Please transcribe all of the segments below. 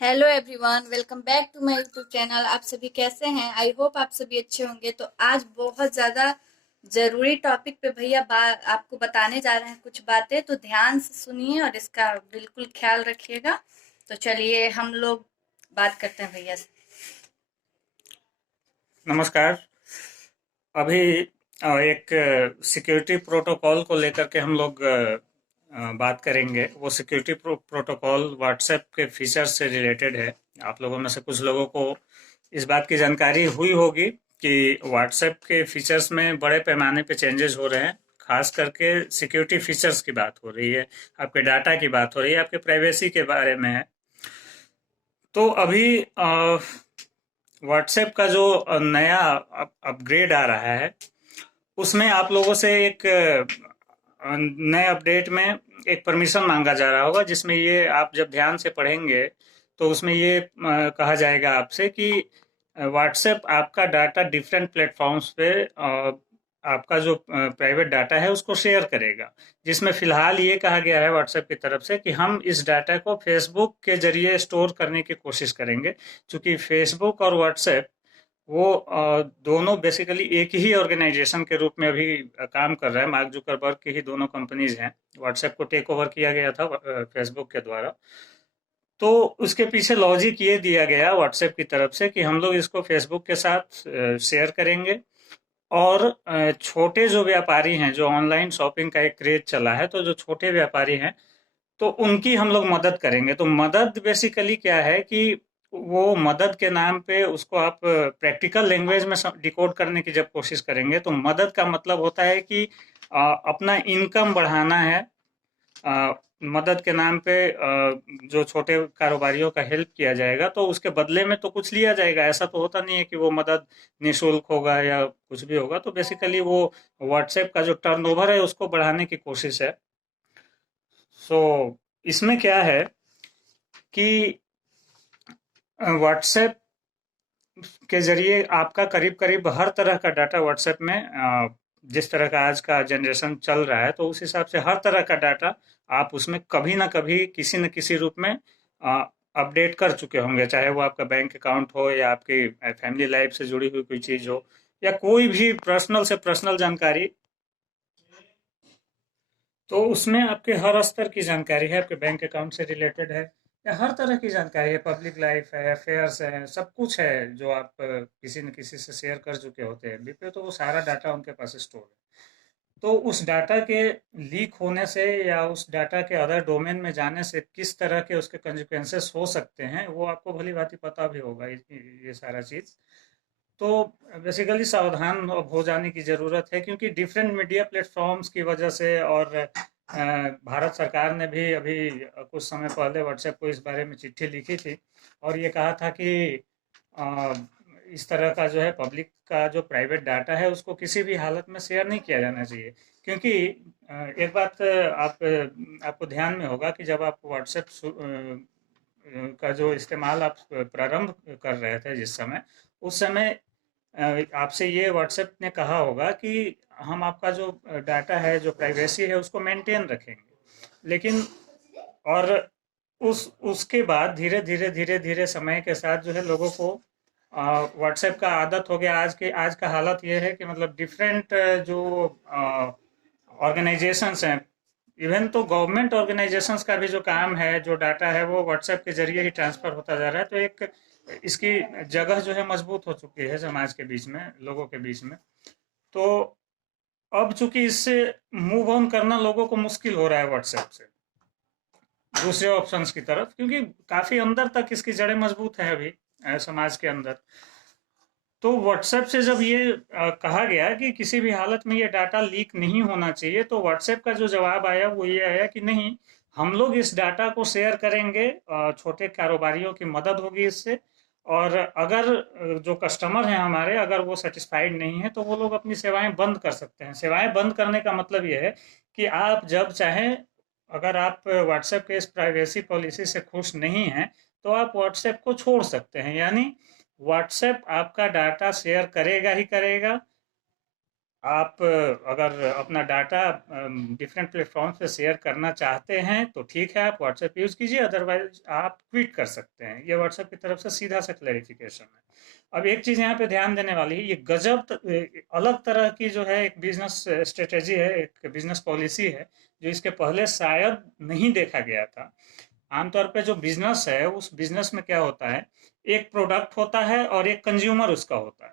Hello everyone, welcome back to my YouTube channel. आप सभी कैसे हैं? आई होप आप सभी अच्छे होंगे। तो आज बहुत ज़्यादा ज़रूरी टॉपिक पे भैया आपको बताने जा रहे हैं कुछ बातें, तो ध्यान से सुनिए और इसका बिल्कुल ख्याल रखिएगा। तो चलिए हम लोग बात करते हैं भैया से। नमस्कार। अभी एक सिक्योरिटी प्रोटोकॉल को लेकर के हम लोग बात करेंगे। वो सिक्योरिटी प्रोटोकॉल व्हाट्सएप के फीचर्स से रिलेटेड है। आप लोगों में से कुछ लोगों को इस बात की जानकारी हुई होगी कि व्हाट्सएप के फीचर्स में बड़े पैमाने पे चेंजेस हो रहे हैं। खास करके सिक्योरिटी फीचर्स की बात हो रही है, आपके डाटा की बात हो रही है, आपके प्राइवेसी के बारे में है। तो अभी व्हाट्सएप का जो नया अपग्रेड आ रहा है, उसमें आप लोगों से एक नए अपडेट में एक परमिशन मांगा जा रहा होगा, जिसमें ये आप जब ध्यान से पढ़ेंगे तो उसमें ये कहा जाएगा आपसे कि व्हाट्सएप आपका डाटा डिफरेंट प्लेटफॉर्म्स पे आपका जो प्राइवेट डाटा है उसको शेयर करेगा। जिसमें फिलहाल ये कहा गया है व्हाट्सएप की तरफ से कि हम इस डाटा को फेसबुक के जरिए स्टोर करने की कोशिश करेंगे, क्योंकि फेसबुक और व्हाट्सएप वो दोनों बेसिकली एक ही ऑर्गेनाइजेशन के रूप में अभी काम कर रहा है। मार्क जुकरबर्ग की ही दोनों कंपनीज हैं। व्हाट्सएप को टेक ओवर किया गया था फेसबुक के द्वारा। तो उसके पीछे लॉजिक ये दिया गया व्हाट्सएप की तरफ से कि हम लोग इसको फेसबुक के साथ शेयर करेंगे। और छोटे जो व्यापारी हैं, जो ऑनलाइन शॉपिंग का एक क्रेज चला है, तो जो छोटे व्यापारी हैं तो उनकी हम लोग मदद करेंगे। तो मदद बेसिकली क्या है कि वो मदद के नाम पे उसको आप प्रैक्टिकल लैंग्वेज में डिकोड करने की जब कोशिश करेंगे, तो मदद का मतलब होता है कि अपना इनकम बढ़ाना है। मदद के नाम पे जो छोटे कारोबारियों का हेल्प किया जाएगा, तो उसके बदले में तो कुछ लिया जाएगा। ऐसा तो होता नहीं है कि वो मदद निःशुल्क होगा या कुछ भी होगा। तो बेसिकली वो व्हाट्सएप का जो टर्नओवर है उसको बढ़ाने की कोशिश है। सो इसमें क्या है कि व्हाट्सएप के जरिए आपका करीब करीब हर तरह का डाटा व्हाट्सएप में जिस तरह का आज का जनरेशन चल रहा है, तो उस हिसाब से हर तरह का डाटा आप उसमें कभी ना कभी किसी न किसी रूप में अपडेट कर चुके होंगे। चाहे वो आपका बैंक अकाउंट हो या आपकी फैमिली लाइफ से जुड़ी हुई कोई चीज़ हो या कोई भी पर्सनल से पर्सनल जानकारी। तो उसमें आपके हर स्तर की जानकारी है, आपके बैंक अकाउंट से रिलेटेड है या हर तरह की जानकारी है, पब्लिक लाइफ है, अफेयर्स है, सब कुछ है जो आप किसी न किसी से शेयर कर चुके होते हैं अभी पे। तो वो सारा डाटा उनके पास स्टोर है। तो उस डाटा के लीक होने से या उस डाटा के अदर डोमेन में जाने से किस तरह के उसके कंसिक्वेंसेस हो सकते हैं, वो आपको भली भांति पता भी होगा ये सारा चीज़। तो बेसिकली सावधान अब हो जाने की ज़रूरत है, क्योंकि डिफरेंट मीडिया प्लेटफॉर्म्स की वजह से और भारत सरकार ने भी अभी कुछ समय पहले व्हाट्सएप को इस बारे में चिट्ठी लिखी थी और ये कहा था कि अ, इस तरह का जो है पब्लिक का जो प्राइवेट डाटा है उसको किसी भी हालत में शेयर नहीं किया जाना चाहिए। क्योंकि एक बात आपको ध्यान में होगा कि जब आप व्हाट्सएप का जो इस्तेमाल आप प्रारंभ कर रहे थे जिस समय, उस समय आपसे ये व्हाट्सएप ने कहा होगा कि हम आपका जो डाटा है, जो प्राइवेसी है, उसको मेंटेन रखेंगे। लेकिन और उसके बाद धीरे धीरे धीरे धीरे समय के साथ जो है लोगों को व्हाट्सएप का आदत हो गया। आज का हालत ये है कि मतलब डिफरेंट जो ऑर्गेनाइजेशंस हैं, इवन तो गवर्नमेंट ऑर्गेनाइजेशंस का भी जो काम है, जो डाटा है, वो व्हाट्सएप के जरिए ही ट्रांसफर होता जा रहा है। तो एक इसकी जगह जो है मजबूत हो चुकी है समाज के बीच में, लोगों के बीच में। तो अब चूंकि इससे मूव ऑन करना लोगों को मुश्किल हो रहा है व्हाट्सएप से दूसरे ऑप्शंस की तरफ, क्योंकि काफी अंदर तक इसकी जड़ें मजबूत हैं अभी समाज के अंदर। तो व्हाट्सएप से जब ये कहा गया कि किसी भी हालत में ये डाटा लीक नहीं होना चाहिए, तो व्हाट्सएप का जो जवाब आया वो ये आया कि नहीं, हम लोग इस डाटा को शेयर करेंगे, छोटे कारोबारियों की मदद होगी इससे। और अगर जो कस्टमर हैं हमारे, अगर वो सेटिस्फाइड नहीं है तो वो लोग अपनी सेवाएं बंद कर सकते हैं। सेवाएं बंद करने का मतलब ये है कि आप जब चाहें, अगर आप व्हाट्सएप के इस प्राइवेसी पॉलिसी से खुश नहीं हैं, तो आप व्हाट्सएप को छोड़ सकते हैं। यानी व्हाट्सएप आपका डाटा शेयर करेगा ही करेगा। आप अगर अपना डाटा डिफरेंट प्लेटफॉर्म्स पे शेयर करना चाहते हैं तो ठीक है, आप व्हाट्सएप यूज़ कीजिए, अदरवाइज आप ट्वीट कर सकते हैं। ये व्हाट्सएप की तरफ से सीधा सा क्लैरिफिकेशन है। अब एक चीज़ यहाँ पे ध्यान देने वाली है, ये अलग तरह की जो है एक बिजनेस स्ट्रेटेजी है, एक बिजनेस पॉलिसी है, जो इसके पहले शायद नहीं देखा गया था। आमतौर पे जो बिजनेस है, उस बिजनेस में क्या होता है, एक प्रोडक्ट होता है और एक कंज्यूमर उसका होता है।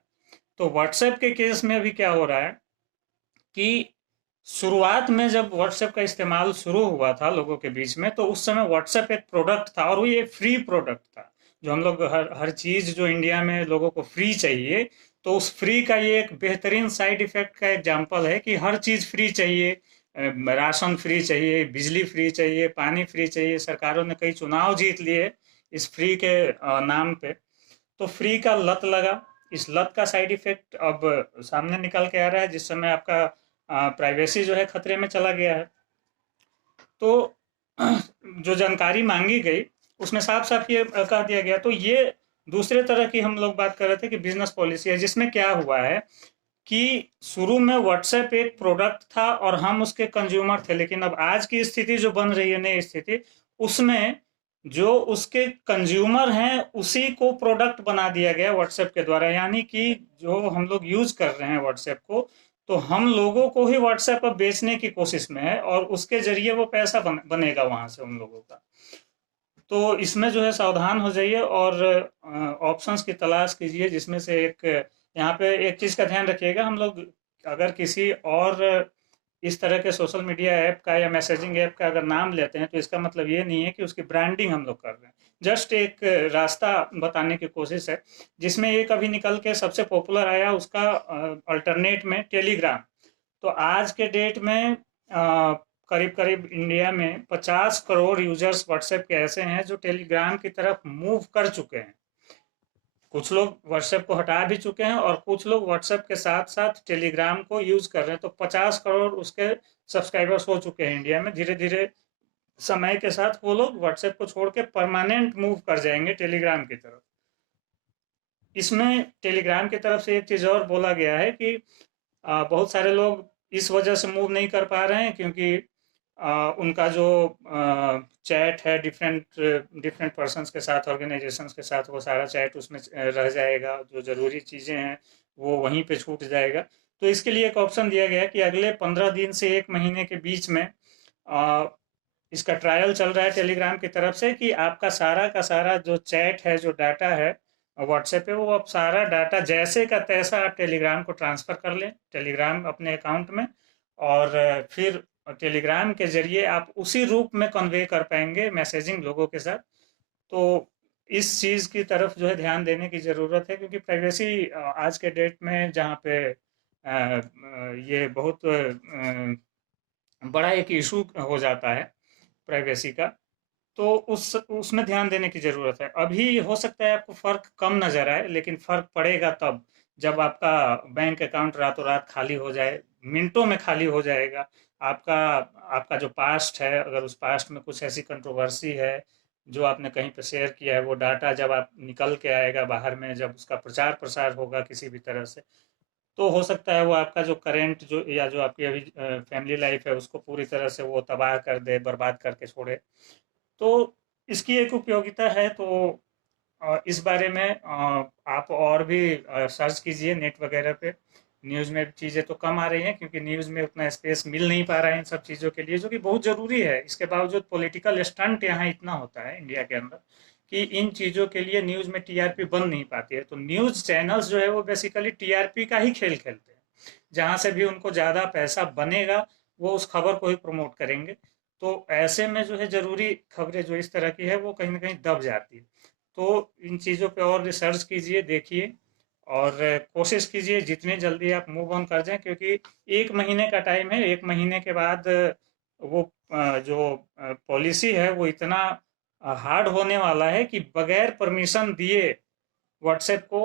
तो व्हाट्सएप के केस में अभी क्या हो रहा है कि शुरुआत में जब व्हाट्सएप का इस्तेमाल शुरू हुआ था लोगों के बीच में, तो उस समय व्हाट्सएप एक प्रोडक्ट था और वो ये फ्री प्रोडक्ट था। जो हम लोग हर हर चीज़ जो इंडिया में लोगों को फ्री चाहिए, तो उस फ्री का ये एक बेहतरीन साइड इफेक्ट का एग्जाम्पल है कि हर चीज़ फ्री चाहिए। राशन फ्री चाहिए, बिजली फ्री चाहिए, पानी फ्री चाहिए। सरकारों ने कई चुनाव जीत लिए इस फ्री के नाम पे। तो फ्री का लत लगा। इस लत का साइड इफेक्ट अब सामने निकल के आ रहा है, जिस समय आपका प्राइवेसी जो है खतरे में चला गया है। तो जो जानकारी मांगी गई उसमें साफ साफ ये कह दिया गया। तो ये दूसरे तरह की हम लोग बात कर रहे थे कि बिजनेस पॉलिसी है, जिसमें क्या हुआ है कि शुरू में व्हाट्सएप एक प्रोडक्ट था और हम उसके कंज्यूमर थे, लेकिन अब आज की स्थिति जो बन रही है, नई स्थिति, उसमें जो उसके कंज्यूमर हैं उसी को प्रोडक्ट बना दिया गया व्हाट्सएप के द्वारा। यानी कि जो हम लोग यूज कर रहे हैं व्हाट्सएप को, तो हम लोगों को ही व्हाट्सएप पर बेचने की कोशिश में है और उसके जरिए वो पैसा बनेगा वहां से उन लोगों का। तो इसमें जो है सावधान हो जाइए और ऑप्शंस की तलाश कीजिए, जिसमें से एक यहाँ पे एक चीज़ का ध्यान रखिएगा। हम लोग अगर किसी और इस तरह के सोशल मीडिया ऐप का या मैसेजिंग ऐप का अगर नाम लेते हैं, तो इसका मतलब ये नहीं है कि उसकी ब्रांडिंग हम लोग कर रहे हैं। जस्ट एक रास्ता बताने की कोशिश है, जिसमें एक अभी निकल के सबसे पॉपुलर आया उसका अल्टरनेट में टेलीग्राम। तो आज के डेट में करीब करीब इंडिया में 50 करोड़ यूजर्स व्हाट्सएप के ऐसे हैं जो टेलीग्राम की तरफ मूव कर चुके हैं। कुछ लोग व्हाट्सएप को हटा भी चुके हैं और कुछ लोग व्हाट्सएप के साथ साथ टेलीग्राम को यूज कर रहे हैं। तो 50 करोड़ उसके सब्सक्राइबर्स हो चुके हैं इंडिया में। धीरे धीरे समय के साथ वो लोग व्हाट्सएप को छोड़ के परमानेंट मूव कर जाएंगे टेलीग्राम की तरफ। इसमें टेलीग्राम की तरफ से एक चीज़ और बोला गया है कि बहुत सारे लोग इस वजह से मूव नहीं कर पा रहे हैं क्योंकि उनका जो चैट है डिफरेंट डिफरेंट पर्सन्स के साथ, ऑर्गेनाइजेशंस के साथ, वो सारा चैट उसमें रह जाएगा। जो ज़रूरी चीज़ें हैं वो वहीं पे छूट जाएगा। तो इसके लिए एक ऑप्शन दिया गया है कि अगले 15 दिन से 1 महीने के बीच में आ, इसका ट्रायल चल रहा है टेलीग्राम की तरफ से कि आपका सारा का सारा जो चैट है, जो डाटा है व्हाट्सएप पे, वो अब सारा डाटा जैसे का तैसा आप टेलीग्राम को ट्रांसफ़र कर लें टेलीग्राम अपने अकाउंट में, और फिर टेलीग्राम के जरिए आप उसी रूप में कन्वे कर पाएंगे मैसेजिंग लोगों के साथ। तो इस चीज़ की तरफ जो है ध्यान देने की ज़रूरत है, क्योंकि प्राइवेसी आज के डेट में जहाँ पे ये बहुत बड़ा एक इशू हो जाता है प्राइवेसी का, तो उस उसमें ध्यान देने की ज़रूरत है। अभी हो सकता है आपको फ़र्क कम नज़र आए, लेकिन फ़र्क पड़ेगा तब जब आपका बैंक अकाउंट रातों रात खाली हो जाए, मिनटों में खाली हो जाएगा। आपका आपका जो पास्ट है, अगर उस पास्ट में कुछ ऐसी कंट्रोवर्सी है जो आपने कहीं पे शेयर किया है, वो डाटा जब आप निकल के आएगा बाहर में, जब उसका प्रचार प्रसार होगा किसी भी तरह से, तो हो सकता है वो आपका जो करेंट जो या जो आपकी अभी फैमिली लाइफ है उसको पूरी तरह से वो तबाह कर दे, बर्बाद करके छोड़े। तो इसकी एक उपयोगिता है। तो इस बारे में आप और भी सर्च कीजिए नेट वगैरह पे। न्यूज़ में चीज़ें तो कम आ रही हैं क्योंकि न्यूज़ में उतना स्पेस मिल नहीं पा रहा है इन सब चीज़ों के लिए, जो कि बहुत ज़रूरी है। इसके बावजूद पॉलिटिकल स्टंट यहाँ इतना होता है इंडिया के अंदर कि इन चीज़ों के लिए न्यूज़ में टीआरपी बन नहीं पाती है। तो न्यूज़ चैनल्स जो है वो बेसिकली टीआरपी का ही खेल खेलते हैं। जहाँ से भी उनको ज़्यादा पैसा बनेगा वो उस खबर को ही प्रमोट करेंगे। तो ऐसे में जो है ज़रूरी खबरें जो इस तरह की है वो कहीं ना कहीं दब जाती है। तो इन चीज़ों पे और रिसर्च कीजिए, देखिए, और कोशिश कीजिए जितनी जल्दी आप मूव ऑन कर जाएं, क्योंकि 1 महीने का टाइम है। 1 महीने के बाद वो जो पॉलिसी है वो इतना हार्ड होने वाला है कि बगैर परमिशन दिए व्हाट्सएप को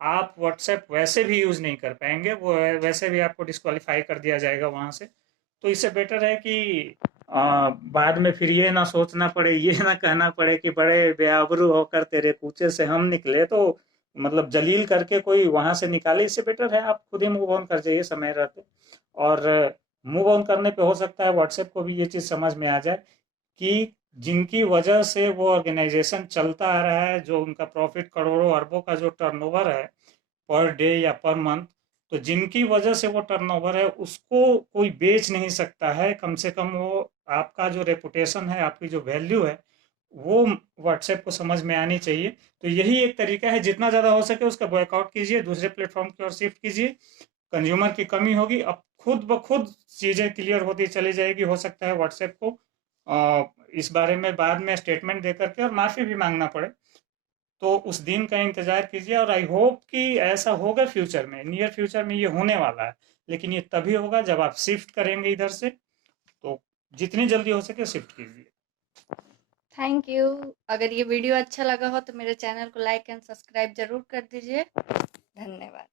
आप व्हाट्सएप वैसे भी यूज़ नहीं कर पाएंगे। वो वैसे भी आपको डिस्क्वालीफाई कर दिया जाएगा वहाँ से। तो इससे बेटर है कि बाद में फिर ये ना सोचना पड़े, ये ना कहना पड़े कि बड़े बेआबरू होकर तेरे कूचे से हम निकले। तो मतलब जलील करके कोई वहां से निकाले, इससे बेटर है आप खुद ही मूव ऑन कर जाइए समय रहते। और मूव ऑन करने पे हो सकता है व्हाट्सएप को भी ये चीज़ समझ में आ जाए कि जिनकी वजह से वो ऑर्गेनाइजेशन चलता आ रहा है, जो उनका प्रॉफिट करोड़ों अरबों का जो टर्नओवर है पर डे या पर मंथ, तो जिनकी वजह से वो टर्नओवर है उसको कोई बेच नहीं सकता है। कम से कम वो आपका जो रेपुटेशन है, आपकी जो वैल्यू है, वो व्हाट्सएप को समझ में आनी चाहिए। तो यही एक तरीका है, जितना ज़्यादा हो सके उसका बॉयकआउट कीजिए, दूसरे प्लेटफॉर्म की ओर शिफ्ट कीजिए। कंज्यूमर की कमी होगी, अब खुद ब खुद चीज़ें क्लियर होती चली जाएगी। हो सकता है व्हाट्सएप को इस बारे में बाद में स्टेटमेंट दे करके और माफ़ी भी मांगना पड़े, तो उस दिन का इंतज़ार कीजिए। और आई होप कि ऐसा होगा फ्यूचर में, नियर फ्यूचर में ये होने वाला है। लेकिन ये तभी होगा जब आप शिफ्ट करेंगे इधर से, तो जितनी जल्दी हो सके शिफ्ट कीजिए। Thank you. अगर ये वीडियो अच्छा लगा हो तो मेरे चैनल को लाइक एंड सब्सक्राइब जरूर कर दीजिए। धन्यवाद।